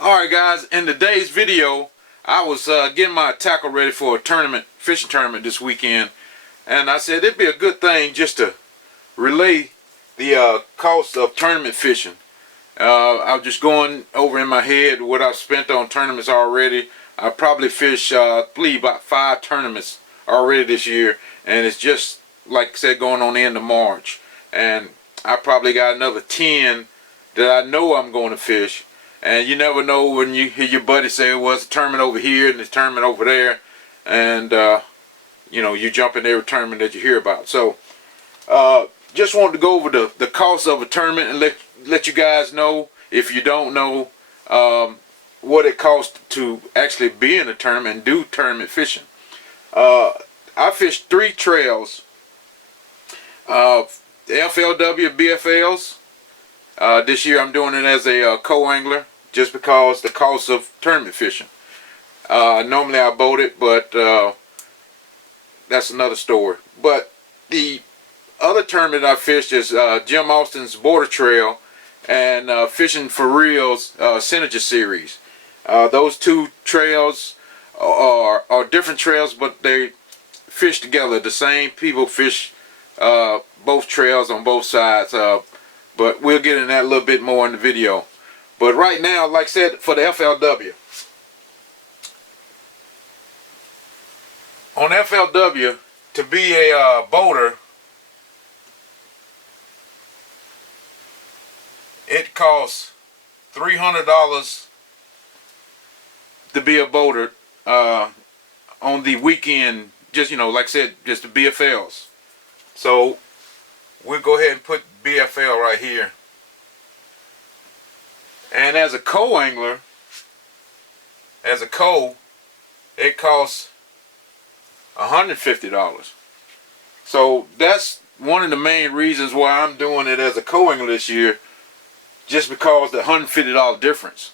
Alright guys, in today's video I was getting my tackle ready for a tournament, fishing tournament this weekend, and I said it'd be a good thing just to relay the cost of tournament fishing. I was just going over in my head what I've spent on tournaments already. I probably fished I believe about 5 tournaments already this year, and it's just like I said going on the end of March, and I probably got another 10 that I know I'm going to fish. And you never know when you hear your buddy say, well, it's a tournament over here and it's a tournament over there, and you know, you jump in every tournament that you hear about. So just wanted to go over the cost of a tournament and let you guys know, if you don't know, what it costs to actually be in a tournament and do tournament fishing. I fished 3 trails, the FLW BFLs. This year I'm doing it as a co-angler, just because the cost of tournament fishing. Normally I boat it, but that's another story. But the other tournament I fished is Jim Austin's Border Trail and Fishing for Real's Synergy Series. Those 2 trails are different trails, but they fish together. The same people fish both trails on both sides. But we'll get into that a little bit more in the video. But right now, like I said, for the FLW. On FLW, to be a boater, it costs $300 to be a boater on the weekend, just, you know, like I said, just the BFLs. So we'll go ahead and put BFL right here. And as a co-angler, it costs $150. So that's one of the main reasons why I'm doing it as a co-angler this year, just because the $150 difference.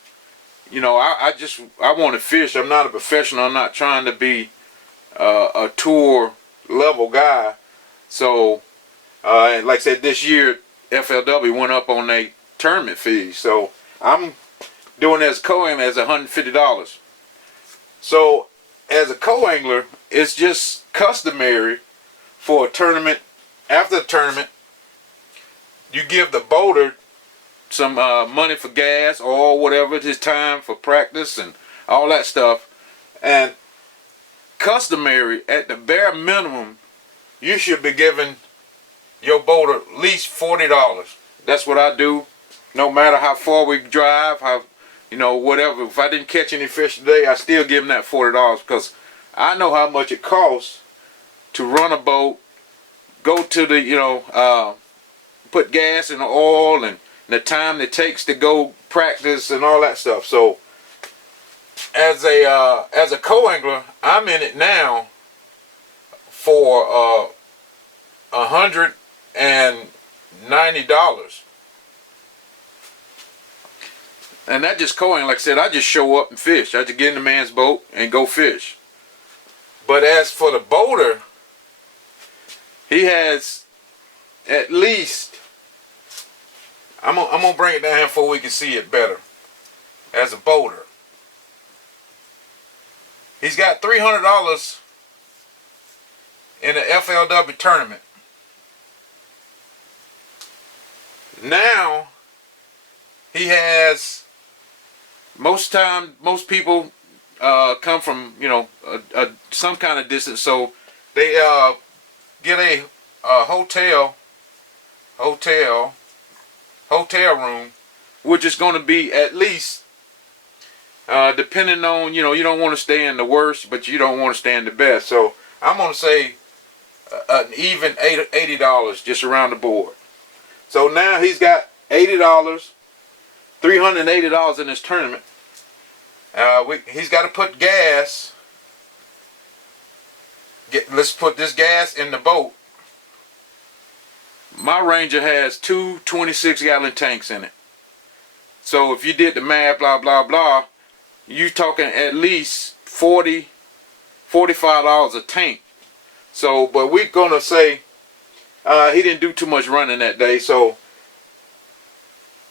You know, I want to fish. I'm not a professional. I'm not trying to be a tour level guy. So like I said, this year FLW went up on their tournament fees, so I'm doing it as a co-angler as $150. So as a co-angler, it's just customary for a tournament. After the tournament, you give the boater some money for gas or whatever, his time for practice and all that stuff. And customary, at the bare minimum, you should be giving your boater at least $40. That's what I do. No matter how far we drive, how, you know, whatever. If I didn't catch any fish today, I still give them that $40, because I know how much it costs to run a boat, go to the, you know, put gas in the oil, and the time it takes to go practice and all that stuff. So as a co-angler, I'm in it now for $190. And that just co-angling, like I said, I just show up and fish. I just get in the man's boat and go fish. But as for the boater, he has at least, I'm gonna bring it down here so we can see it better. As a boater, he's got $300 in the FLW tournament. Now he has, most people come from, you know, some kind of distance, so they get a hotel room, which is going to be at least, depending on, you know, you don't want to stay in the worst, but you don't want to stay in the best. So I'm going to say an even $80 just around the board. So now he's got $80, $380 in this tournament. He's got to put gas. Let's put this gas in the boat. My Ranger has 2 26-gallon tanks in it. So if you did the math, blah blah blah, you talking at least $40, $45 a tank. So, but we're gonna say he didn't do too much running that day, so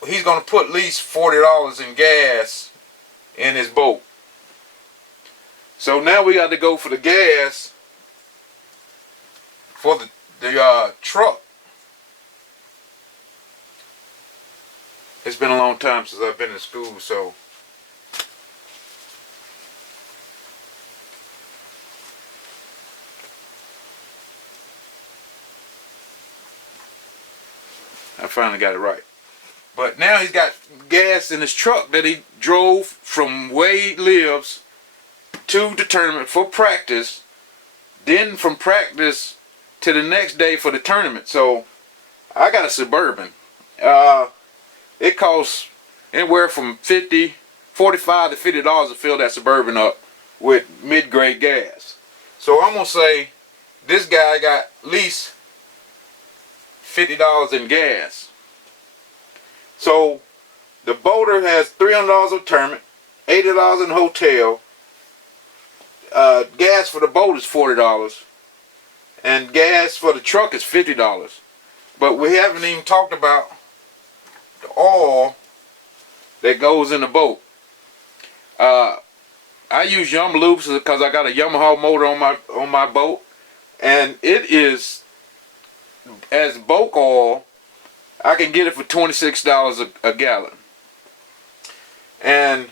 he's going to put at least $40 in gas in his boat. So now we got to go for the gas for the truck. It's been a long time since I've been in school, so I finally got it right. But now he's got gas in his truck that he drove from where he lives to the tournament for practice, then from practice to the next day for the tournament. So I got a Suburban. It costs anywhere from $45 to $50 to fill that Suburban up with mid-grade gas. So I'm gonna say this guy got at least $50 in gas. So the boater has $300 of tournament, $80 in hotel. Gas for the boat is $40, and gas for the truck is $50. But we haven't even talked about the oil that goes in the boat. I use Yum Loops because I got a Yamaha motor on my boat, and it is as boat oil. I can get it for $26 a gallon. And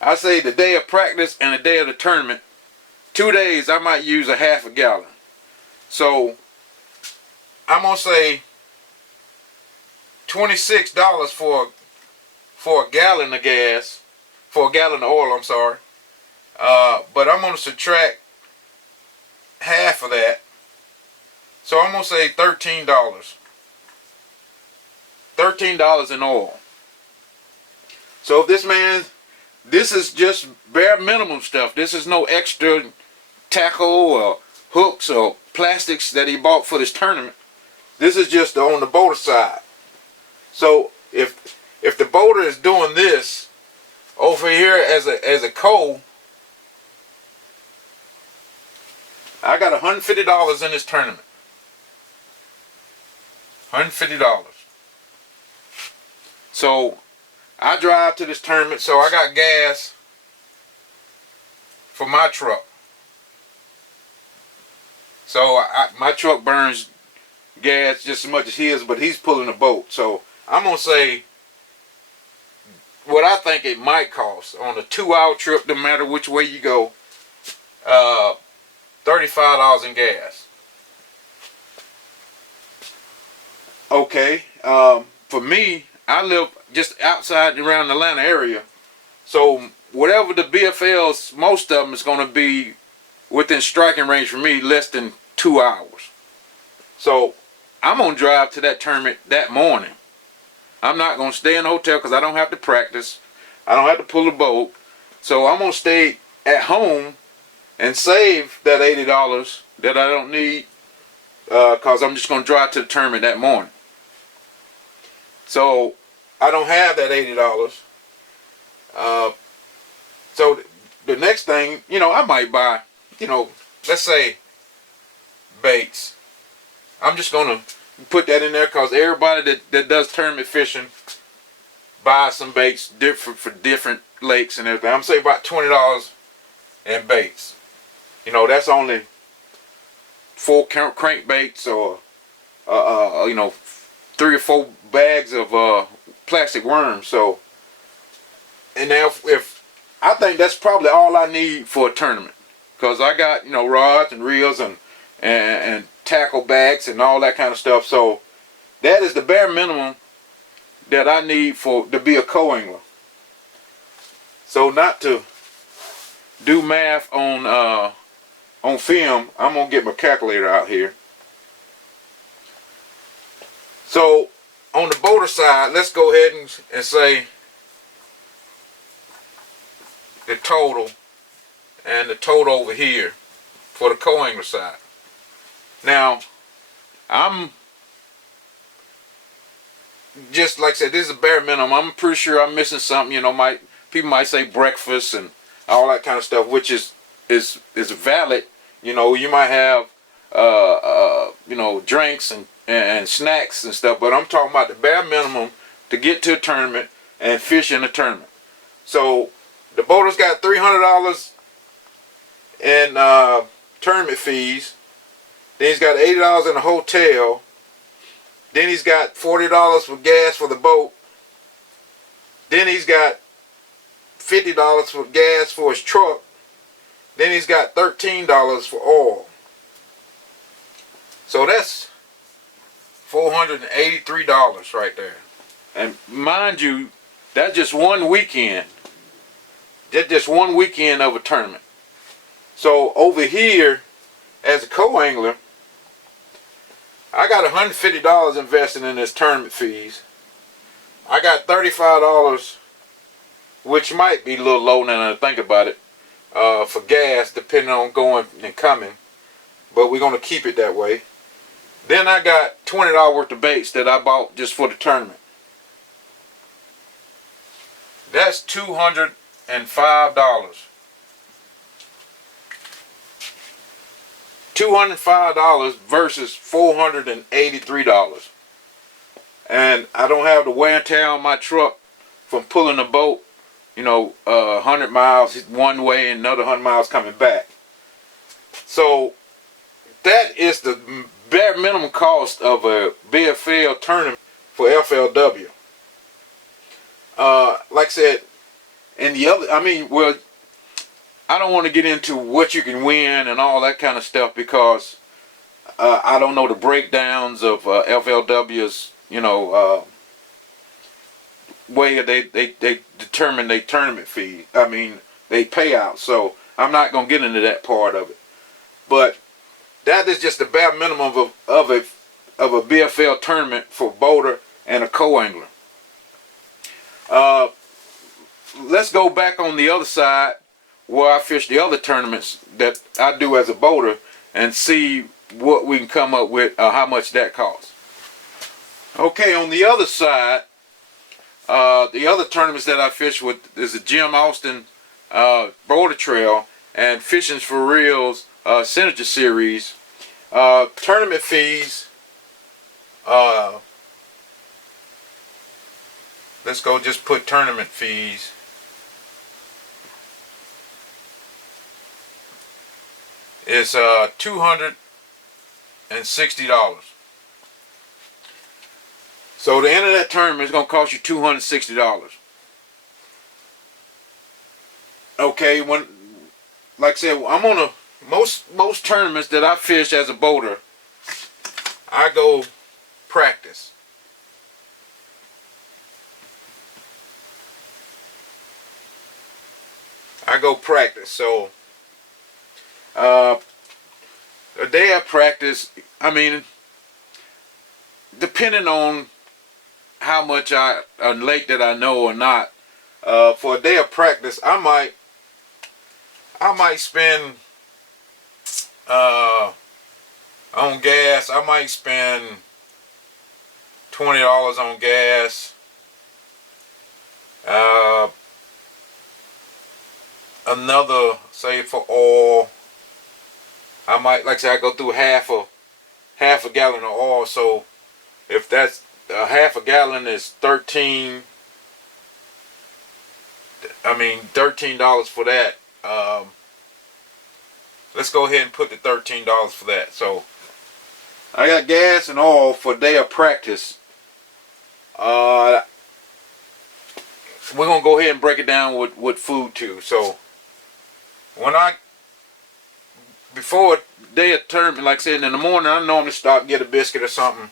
I say the day of practice and the day of the tournament, 2 days I might use a half a gallon. So I'm gonna say $26 for a gallon of gas, for a gallon of oil, I'm sorry. But I'm gonna subtract half of that. So I'm gonna say $13. $13 in oil. So if this is just bare minimum stuff. This is no extra tackle or hooks or plastics that he bought for this tournament. This is just on the boater side. So if the boater is doing this over here as a co, I got $150 in this tournament. $150. So I drive to this tournament, so I got gas for my truck. So my truck burns gas just as much as his, but he's pulling a boat. So I'm gonna say what I think it might cost on a 2-hour trip, no matter which way you go, $35 in gas. Okay, for me, I live just outside around the Atlanta area, so whatever the BFLs, most of them is going to be within striking range for me, less than 2 hours. So I'm going to drive to that tournament that morning. I'm not going to stay in a hotel because I don't have to practice. I don't have to pull a boat. So I'm going to stay at home and save that $80 that I don't need because I'm just going to drive to the tournament that morning. So I don't have that $80. So the next thing, I might buy, let's say baits. I'm just going to put that in there because everybody that does tournament fishing buys some baits different for different lakes and everything. I'm saying about $20 in baits. That's only 4 crankbaits or 3 or 4 bags of plastic worms. So, and now if I think that's probably all I need for a tournament, because I got rods and reels and tackle bags and all that kind of stuff. So that is the bare minimum that I need to be a co-angler. So not to do math on film, I'm gonna get my calculator out here. So on the boater side, let's go ahead and say the total and the total over here for the co-angler side. Now, I'm just like I said, this is a bare minimum. I'm pretty sure I'm missing something. People might say breakfast and all that kind of stuff, which is valid. You might have drinks and snacks and stuff, but I'm talking about the bare minimum to get to a tournament and fish in a tournament. So The boater's got $300 in tournament fees. Then he's got $80 in the hotel. Then he's got $40 for gas for the boat. Then he's got $50 for gas for his truck. Then he's got $13 for oil. So that's $483 right there. And mind you, that's just one weekend. That's just one weekend of a tournament. So over here, as a co-angler, I got $150 invested in this tournament fees. I got $35, which might be a little low now that I think about it, for gas, depending on going and coming. But we're going to keep it that way. Then I got $20 worth of baits that I bought just for the tournament. That's $205. $205 versus $483. And I don't have the wear and tear on my truck from pulling a boat, 100 miles one way and another 100 miles coming back. So that is the bare minimum cost of a BFL tournament for FLW. Like I said, and the other, I don't want to get into what you can win and all that kind of stuff because I don't know the breakdowns of FLW's, way they determine their tournament fee. They payout. So I'm not going to get into that part of it. But that is just the bare minimum of a BFL tournament for boater and a co-angler. Let's go back on the other side where I fish the other tournaments that I do as a boater and see what we can come up with, how much that costs. Okay, on the other side, the other tournaments that I fish with is the Jim Austin Boulder Trail and Fishing's for Reals Signature Series. Tournament fees, let's go just put tournament fees. Is $260. So the end of that tournament is going to cost you $260. Okay, like I said, I'm on most tournaments that I fish as a boater, I go practice. So a day of practice, depending on how much a lake that I know or not, for a day of practice, I might spend on gas. I might spend $20 on gas. Another, say for oil, I might, like I said, I go through half a gallon of oil. So if that's half a gallon is $13 for that. Let's go ahead and put the $13 for that. So I got gas and oil for a day of practice. We're gonna go ahead and break it down with food too. So before a day of tournament, like I said, in the morning, I normally stop and get a biscuit or something.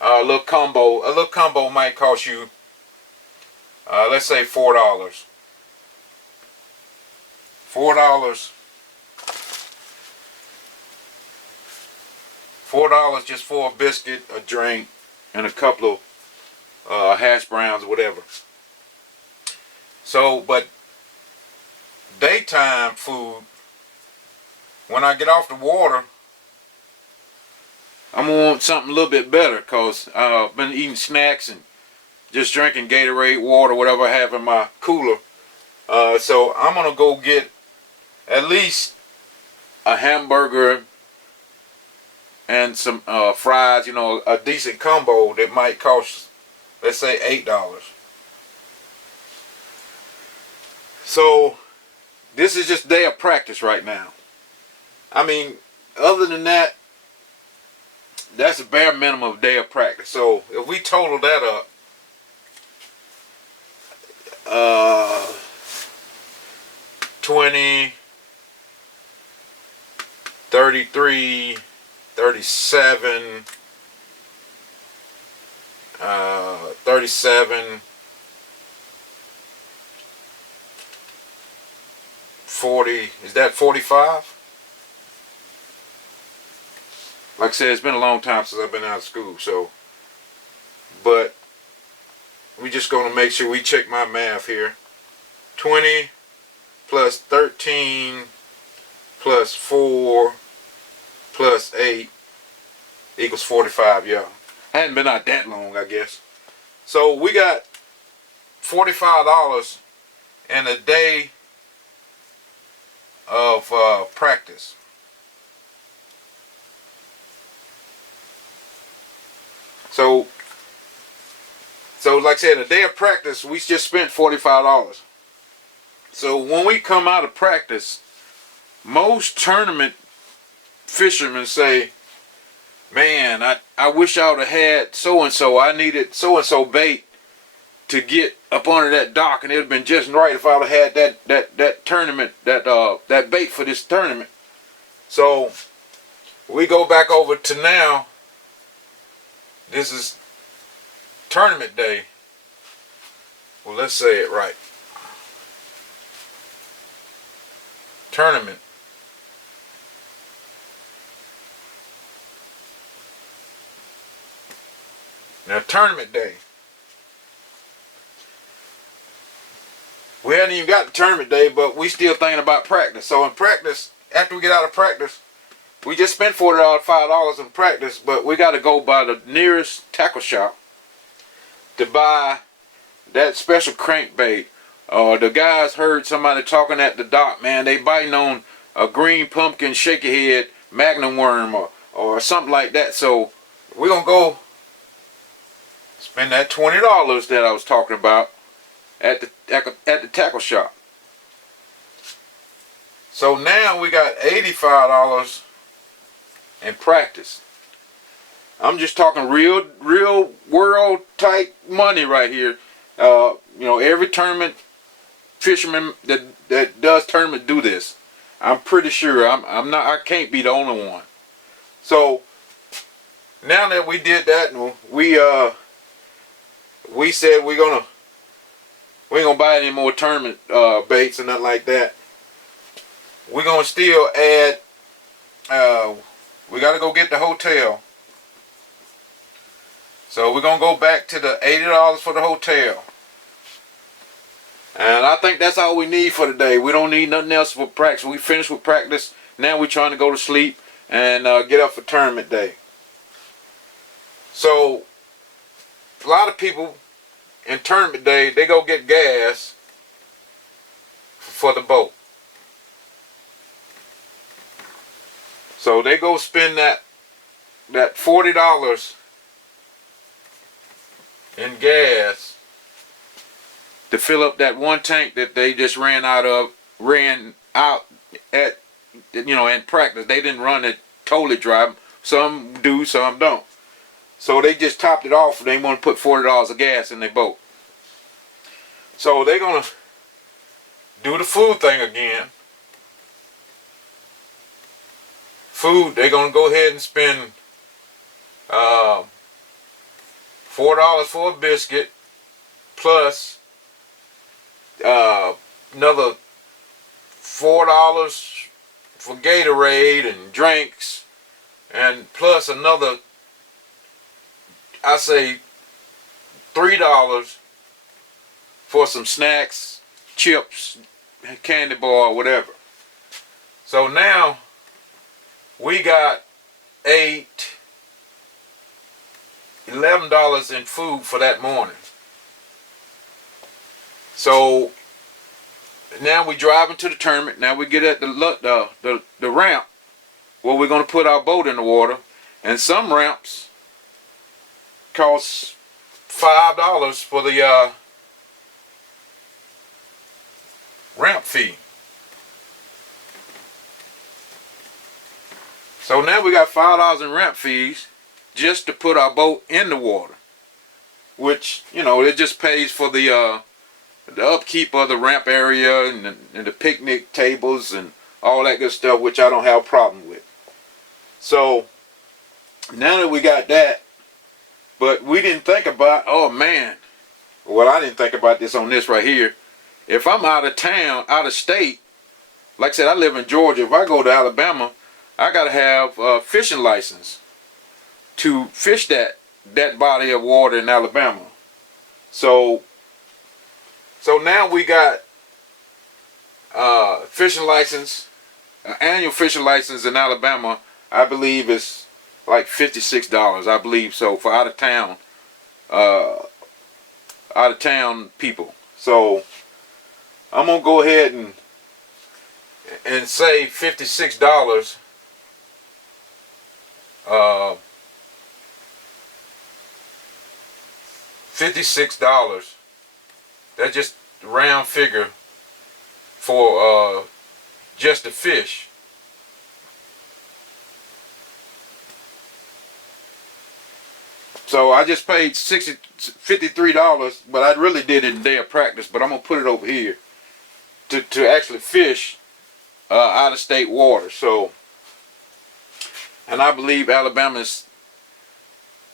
A little combo might cost you, let's say $4. $4 just for a biscuit, a drink, and a couple of hash browns or whatever. So, but daytime food, when I get off the water, I'm gonna want something a little bit better because I've been eating snacks and just drinking Gatorade, water, whatever I have in my cooler. So I'm gonna go get at least a hamburger and some fries, a decent combo that might cost, let's say, $8. So this is just a day of practice right now. I mean, other than that, that's a bare minimum of day of practice. So if we total that up, 20, 33, 37, 37, 40, is that 45? Like I said, it's been a long time since I've been out of school, so, but we just gonna make sure we check my math here. 20 plus 13 plus 4 plus 8 equals 45, yeah. I hadn't been out that long, I guess. So we got $45 in a day of practice. So like I said, a day of practice, we just spent $45. So when we come out of practice, most tournament fishermen say, man, I wish I would have had so-and-so. I needed so-and-so bait to get up under that dock, and it would have been just right if I would have had that tournament, that bait for this tournament. So we go back over to now. This is tournament day. Well, let's say it right. Tournament. Now, tournament day. We hadn't even got to tournament day, but we still thinking about practice. So in practice, after we get out of practice, we just spent $5 in practice, but we got to go by the nearest tackle shop to buy that special crankbait. The guys heard somebody talking at the dock, man, they biting on a green pumpkin shaky head magnum worm or something like that. So we're going to go spend that $20 that I was talking about at the tackle shop. So now we got $85 in practice. I'm just talking real world type money right here. You know, every tournament fisherman that does tournament do this. I'm pretty sure. I can't be the only one. So now that we did that, we said we ain't gonna buy any more tournament baits or nothing like that. We're gonna still add. We gotta go get the hotel. So we're gonna go back to the $80 for the hotel. And I think that's all we need for today. We don't need nothing else for practice. We finished with practice. Now we're trying to go to sleep and get up for tournament day. So a lot of people in tournament day, they go get gas for the boat. So they go spend that $40 in gas to fill up that one tank that they just ran out at, you know, in practice. They didn't run it totally dry. Some do, some don't. So they just topped it off. They want to put $40 of gas in their boat. So they're gonna do the food thing again. Food, they're gonna go ahead and spend $4 for a biscuit, plus another $4 for Gatorade and drinks, and plus another, I say, $3 for some snacks, chips, candy bar, whatever. So now we got $11 in food for that morning. So now we driving to the tournament. Now we get at the ramp where we're going to put our boat in the water. And some ramps cost $5 for ramp fee. So now we got $5 in ramp fees just to put our boat in the water, which, you know, it just pays for the upkeep of the ramp area and the picnic tables and all that good stuff, which I don't have a problem with. So now that we got that, but we didn't think about, oh man, well, I didn't think about this on this right here. If I'm out of town, out of state, like I said, I live in Georgia. If I go to Alabama, I gotta have a fishing license to fish that body of water in Alabama. So now we got fishing license, annual fishing license in Alabama. I believe it's like $56. I believe so for out of town people. So I'm gonna go ahead and say $56. $56. That's just a round figure for just the fish. So I just paid $53, but I really did it in a day of practice. But I'm gonna put it over here to actually fish out of state water. So, and I believe Alabama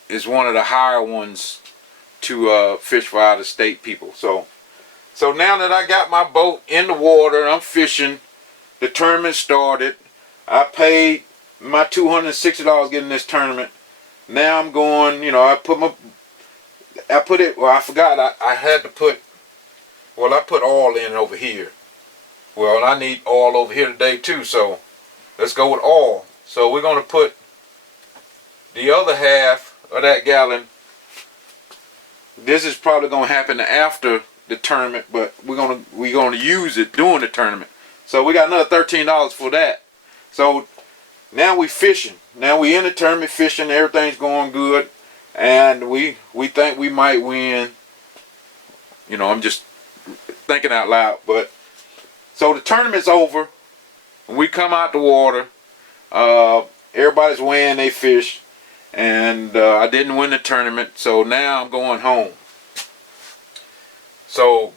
is one of the higher ones to fish for out of state people. So now that I got my boat in the water, I'm fishing. The tournament started. I paid my $260 getting this tournament. Now I'm going, you know, I put it, well, I forgot, I had to put, well, I put oil in over here. Well, I need oil over here today too, so let's go with oil. So we're going to put the other half of that gallon. This is probably going to happen after the tournament, but we're going to use it during the tournament. So we got another $13 for that. So now we fishing. Now we in the tournament fishing. Everything's going good, and we think we might win. You know, I'm just thinking out loud. But so the tournament's over, and we come out the water. Everybody's weighing their fish, and I didn't win the tournament. So now I'm going home. So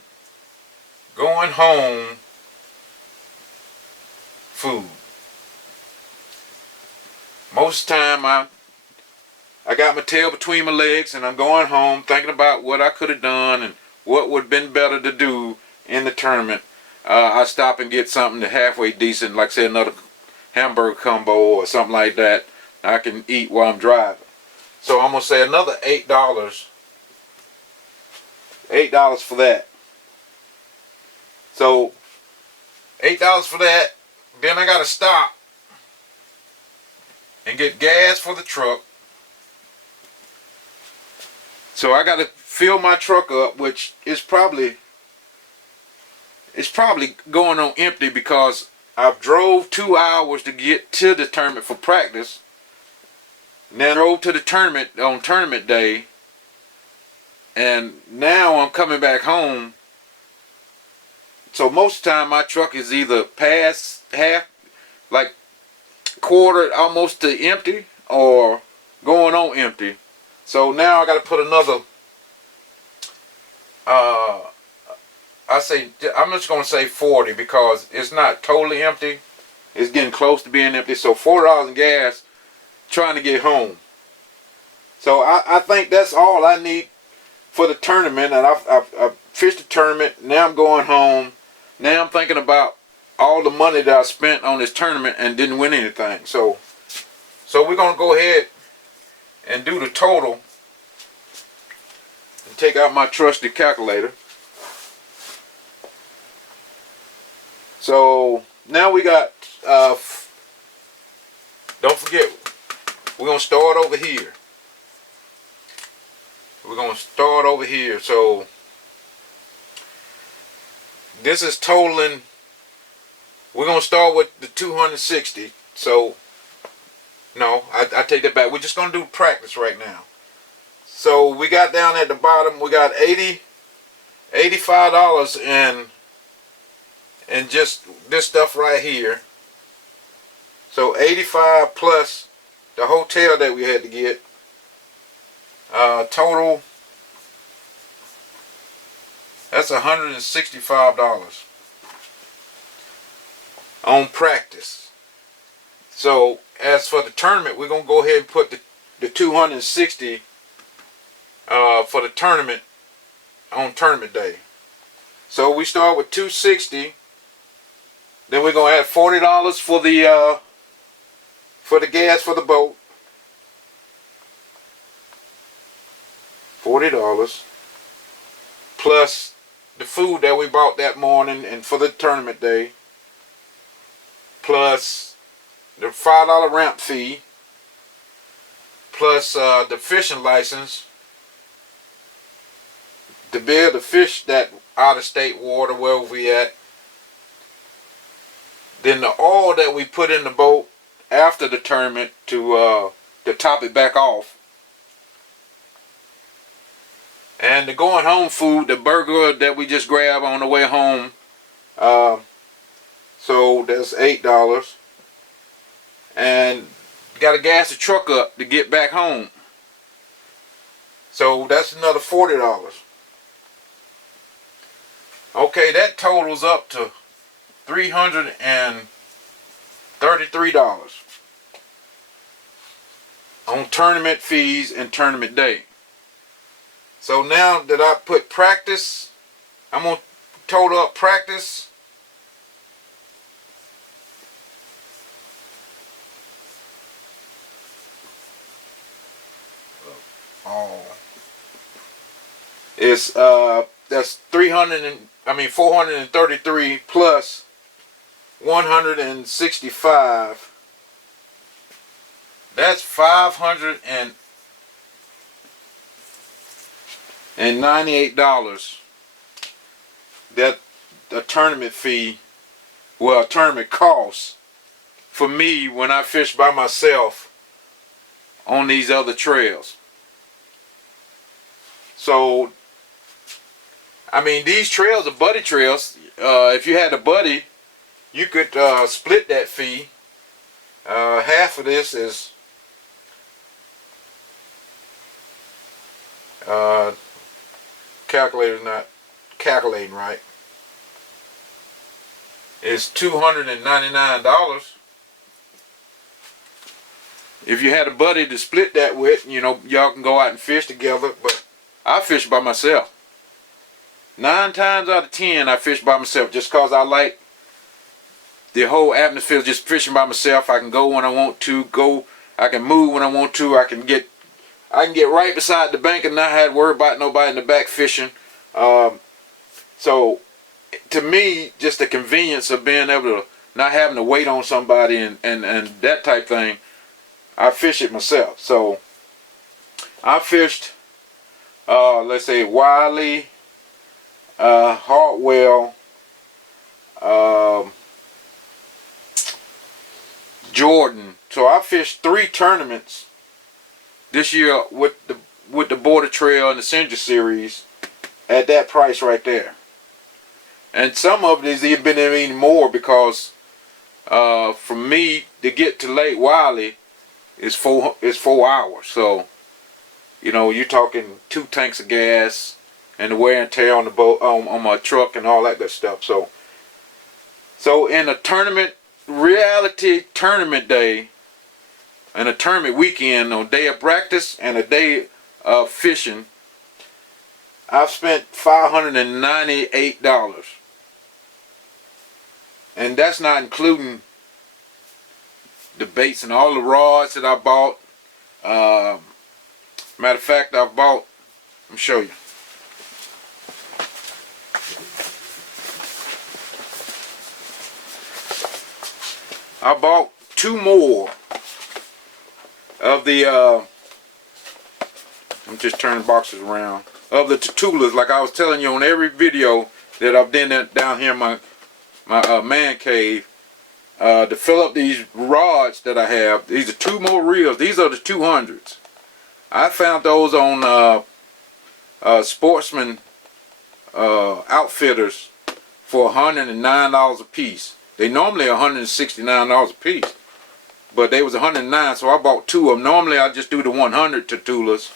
going home, food. Most of the time I got my tail between my legs and I'm going home thinking about what I could have done and what would have been better to do in the tournament. I stop and get something that halfway decent, like say another hamburger combo or something like that I can eat while I'm driving. So I'm going to say another $8. $8 for that. So $8 for that. Then I got to stop and get gas for the truck. So I got to fill my truck up, which is probably going on empty because I've drove 2 hours to get to the tournament for practice. And then drove to the tournament on tournament day. And now I'm coming back home. So most of the time my truck is either past half, like quarter almost to empty, or going on empty. So now I got to put another I'm just going to say 40 because it's not totally empty. It's getting close to being empty. So $4 in gas trying to get home. So I think that's all I need for the tournament. And I've fished the tournament. Now I'm going home. Now I'm thinking about all the money that I spent on this tournament and didn't win anything. So we're going to go ahead and do the total and take out my trusty calculator. So now we got, don't forget, we're going to start over here. We're going to start over here. So this is totaling, we're going to start with the 260. So, no, I take that back. We're just going to do practice right now. So we got down at the bottom, we got $85 and just this stuff right here. So 85 plus the hotel that we had to get. Total, that's $165 on practice. So as for the tournament, we're gonna go ahead and put the 260 for the tournament on tournament day. So we start with 260. Then we're gonna add $40 for the gas for the boat. $40 plus the food that we bought that morning and for the tournament day, plus the $5 ramp fee, plus the fishing license to be able to fish that out of state water wherever we at. Then the oil that we put in the boat after the tournament to top it back off. And the going home food, the burger that we just grabbed on the way home. So that's $8. And got to gas the truck up to get back home. So that's another $40. Okay, that totals up to $333 on tournament fees and tournament day. So now that I put practice, I'm going to total up practice. It's that's 433 plus 165. That's $598. That a tournament fee, well, a tournament cost for me when I fish by myself on these other trails. So, I mean, these trails are buddy trails. If you had a buddy, you could split that fee. Half of this is calculator's not calculating right. It's $299. If you had a buddy to split that with, you know, y'all can go out and fish together. But I fish by myself. 9 times out of 10, I fish by myself just because I like the whole atmosphere. Just fishing by myself. I can go when I want to go. I can move when I want to. I can get right beside the bank and not have to worry about nobody in the back fishing. So to me, just the convenience of being able to not having to wait on somebody and that type thing, I fish it myself. So I fished, let's say Wiley, Hartwell, Jordan. So I fished 3 tournaments this year with the Border Trail and the Century Series at that price right there. And some of it has even been even more because for me to get to Lake Wiley is 4 hours. So, you know, you're talking 2 tanks of gas and the wear and tear on the boat, on my truck and all that good stuff. So in a tournament, reality tournament day and a tournament weekend, on a day of practice and a day of fishing, I've spent $598. And that's not including the baits and all the rods that I bought. Matter of fact, I bought, let me show you. I bought 2 more of the, I'm just turning boxes around, of the Tatulas, like I was telling you on every video that I've done down here in my man cave, to fill up these rods that I have. These are 2 more reels. These are the 200s. I found those on Sportsman Outfitters for $109 a piece. They normally $169 a piece, but they was $109, so I bought 2 of them. Normally I just do the 100 Tatulas,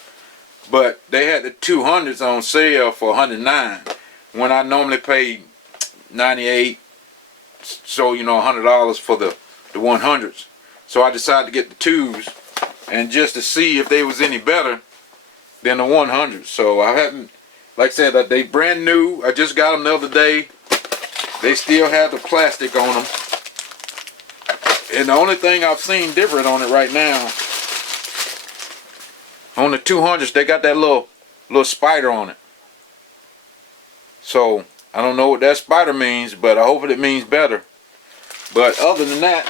but they had the 200s on sale for $109 when I normally pay $98. So you know, $100 for the 100s. So I decided to get the 2s, and just to see if they was any better than the 100s. So I haven't, like I said, they brand new. I just got them the other day. They still have the plastic on them. And the only thing I've seen different on it right now, on the 200s, they got that little spider on it. So I don't know what that spider means, but I hope it means better. But other than that,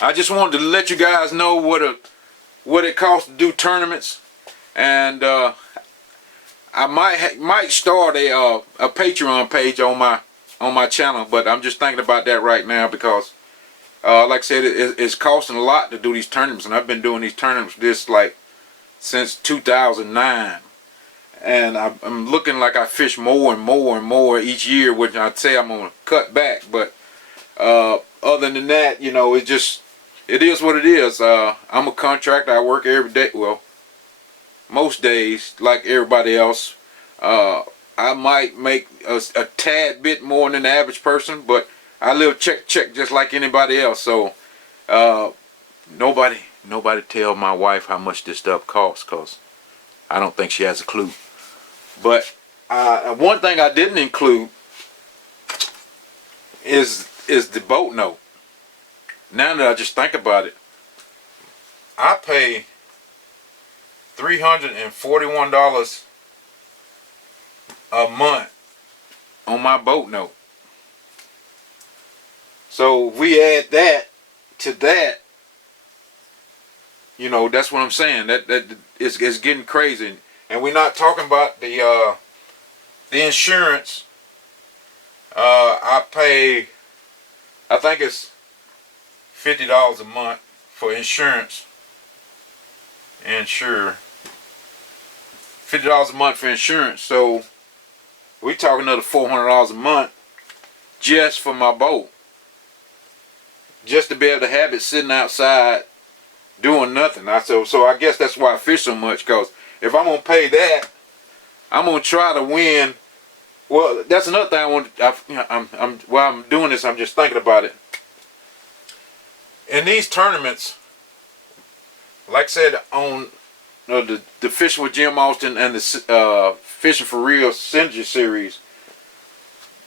I just wanted to let you guys know what it costs to do tournaments. And I might start a Patreon page on my channel, but I'm just thinking about that right now because, like I said, it's costing a lot to do these tournaments, and I've been doing these tournaments since 2009, and I'm looking like I fish more and more and more each year, which I'd say I'm gonna cut back. But other than that, you know, it is what it is. I'm a contractor. I work every day. Well, most days, like everybody else. I might make a tad bit more than the average person, but I live check just like anybody else. So nobody tell my wife how much this stuff costs, cause I don't think she has a clue. But one thing I didn't include is the boat note. Now that I just think about it, I pay $341 a month on my boat note. So if we add that to that, you know, that's what I'm saying. That it's getting crazy, and we're not talking about the insurance. I pay, I think it's $50 a month for insurance. $50 a month for insurance. So we talking another $400 a month just for my boat, just to be able to have it sitting outside doing nothing. So I guess that's why I fish so much, because if I'm gonna pay that, I'm gonna try to win. Well, that's another thing I want. While I'm doing this, I'm just thinking about it. In these tournaments, like I said, on the Fishing with Jim Austin and the Fishing for Real Synergy series,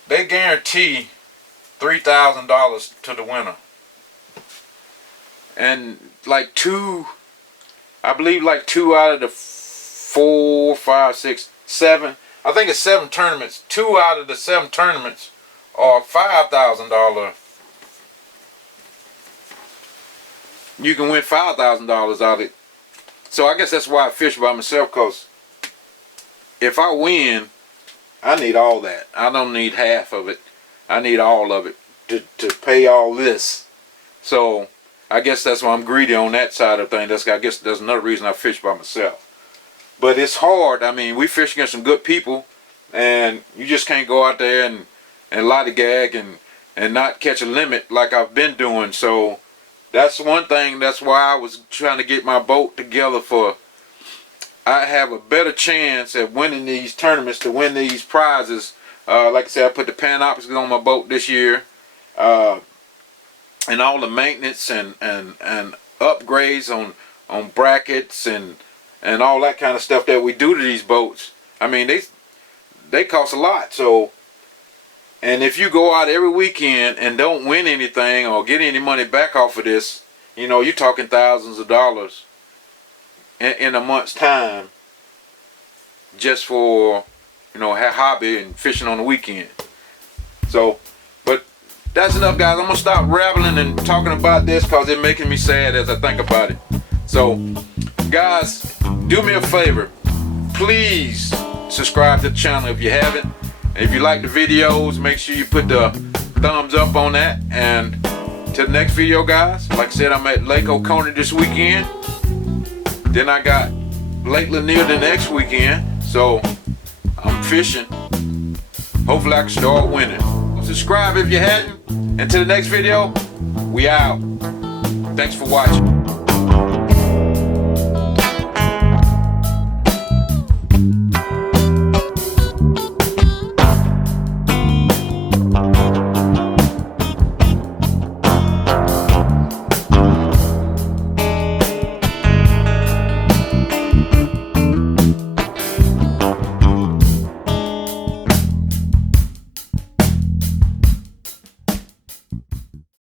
they guarantee $3,000 to the winner. And like I believe like 2 out of the 4, 5, 6, 7, I think it's 7 tournaments. 2 out of the 7 tournaments are $5,000. You can win $5,000 out of it. So I guess that's why I fish by myself, because if I win, I need all that. I don't need half of it. I need all of it to pay all this. So I guess that's why I'm greedy on that side of things. I guess that's another reason I fish by myself. But it's hard. I mean, we fish against some good people, and you just can't go out there and lollygag and not catch a limit like I've been doing. So that's one thing. That's why I was trying to get my boat together for. I have a better chance at winning these tournaments to win these prizes. Like I said, I put the Panopticals on my boat this year, and all the maintenance and upgrades on brackets and all that kind of stuff that we do to these boats. I mean, they cost a lot. So, and if you go out every weekend and don't win anything or get any money back off of this, you know, you're talking thousands of dollars in a month's time just for, you know, hobby and fishing on the weekend. So, but that's enough, guys. I'm gonna stop rambling and talking about this because it's making me sad as I think about it. So, guys, do me a favor. Please subscribe to the channel if you haven't. And if you like the videos, make sure you put the thumbs up on that. And till the next video, guys, like I said, I'm at Lake Oconee this weekend. Then I got Lake Lanier the next weekend. So I'm fishing hopefully I can start winning. Subscribe if you hadn't. Until the next video, we out. Thanks for watching.